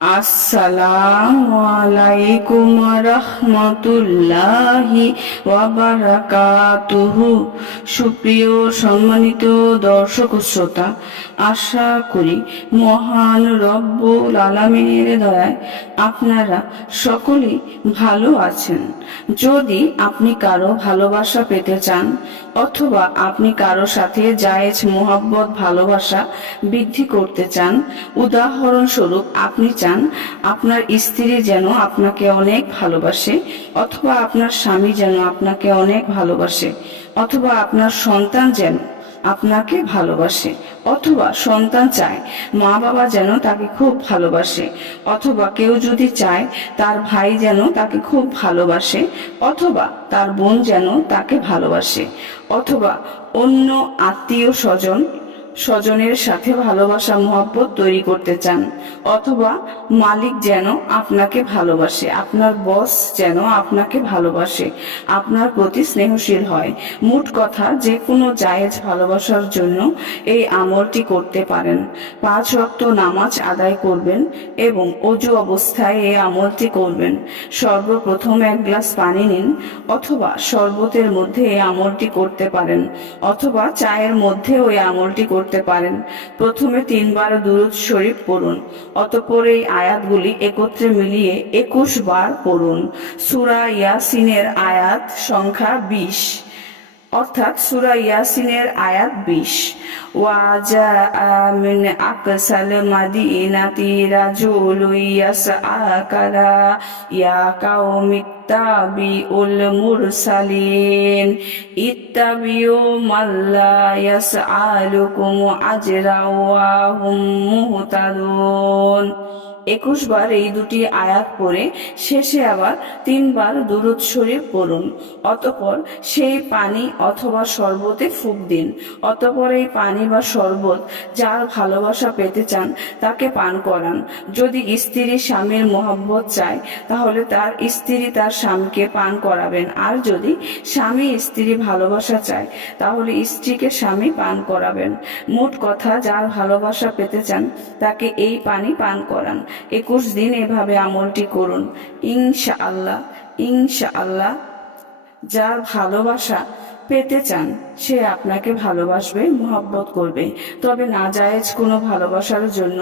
আসসালামু আলাইকুম রহমতুল্লাহি ওয়া বারাকাতুহু। সুপ্রিয় সম্মানিত দর্শক ও শ্রোতা, আশা করি মহান রব্বুল আলামিনের দয়ায় আপনারা সকলেই ভালো আছেন। যদি আপনি কারো ভালোবাসা পেতে চান অথবা আপনি কারো সাথে জায়েজ মোহাব্বত ভালোবাসা বৃদ্ধি করতে চান, উদাহরণস্বরূপ আপনি চান আপনার স্ত্রী যেন আপনাকে অনেক ভালোবাসে, অথবা আপনার স্বামী যেন আপনাকে অনেক ভালোবাসে, অথবা আপনার সন্তান যেন আপনাকে ভালোবাসে, অথবা সন্তান চায় মা বাবা যেন তাকে খুব ভালোবাসে, অথবা কেউ যদি চায় তার ভাই যেন তাকে খুব ভালোবাসে, অথবা তার বোন যেন তাকে ভালোবাসে, অথবা অন্য আত্মীয় স্বজনের সাথে ভালোবাসা মহব্বত তৈরি করতে চান, অথবা মালিক যেন আপনাকে ভালোবাসে, আপনার বস যেন আপনাকে ভালোবাসে, আপনার প্রতি স্নেহশীল হয়। মোট কথা, যে কোনো জায়েজ ভালোবাসার জন্য এই আমলটি করতে পারেন। 5 ওয়াক্ত নামাজ আদায় করবেন এবং অজু অবস্থায় এই আমলটি করবেন। সর্বপ্রথম 1 গ্লাস পানি নিন, অথবা শরবতের মধ্যে এই আমলটি করতে পারেন, অথবা চায়ের মধ্যে ওই আমলটি করতে পারেন। প্রথমে 3 বার দুরূদ শরীফ পড়ুন, অতঃপর এই আয়াতগুলি একত্রে মিলিয়ে 21 বার পড়ুন। সূরা ইয়াসিনের আয়াত সংখ্যা 20, অর্থাৎ সূরা ইয়াসিনের আয়াত 20। ওয়াজাআ মিন আকসাল মাদিনাতি রাজুলুন ইয়াসআ কালা ইয়া কাওমি ইত্তাবিউল মুরসালিন ইত্তাবিউ মাল্লা ইয়াসআলুকুম আজরা ওয়া হুম মুহতাদুন। 21 বার এই দুটি আয়াত পড়ে শেষে আবার 3 বার দুরূদ শরীফ পড়ুন। অতঃপর সেই পানি অথবা শরবতে ফুঁক দিন। অতঃপর এই পানি বা শরবত যার ভালোবাসা পেতে চান তাকে পান করান। যদি স্ত্রী স্বামীর মহব্বত চায় তাহলে তার স্ত্রী তার স্বামীকে পান করাবেন, আর যদি স্বামী স্ত্রী ভালোবাসা চায় তাহলে স্ত্রীকে স্বামী পান করাবেন। মোট কথা, যার ভালোবাসা পেতে চান তাকে এই পানি পান করান। 21 দিন এভাবে আমলটি করুন। ইনশাআল্লাহ ইনশাআল্লাহ যার ভালোবাসা পেতে চান সে আপনাকে ভালোবাসবে, মহব্বত করবে। তবে নাজায়েজ কোনো ভালোবাসার জন্য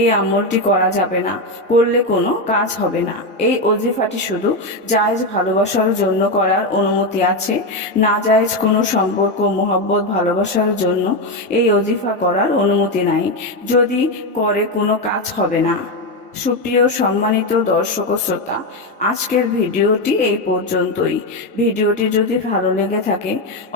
এই আমলটি করা যাবে না, করলে কোনো কাজ হবে না। এই ওজিফাটি শুধু জায়েজ ভালোবাসার জন্য করার অনুমতি আছে। নাজায়েজ কোনো সম্পর্ক, মহব্বত, ভালোবাসার জন্য এই ওজিফা করার অনুমতি নাই। যদি করে কোনো কাজ হবে না। সুপ্রিয় সম্মানিত দর্শক ও শ্রোতা, আজকের ভিডিওটি এই পর্যন্তই। ভিডিওটি যদি ভালো লেগে থাকে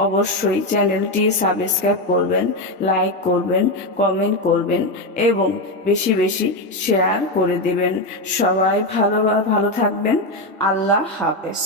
অবশ্যই চ্যানেলটি সাবস্ক্রাইব করবেন, লাইক করবেন, কমেন্ট করবেন এবং বেশি বেশি শেয়ার করে দিবেন। সবাই ভালো থাকবেন। আল্লাহ হাফেজ।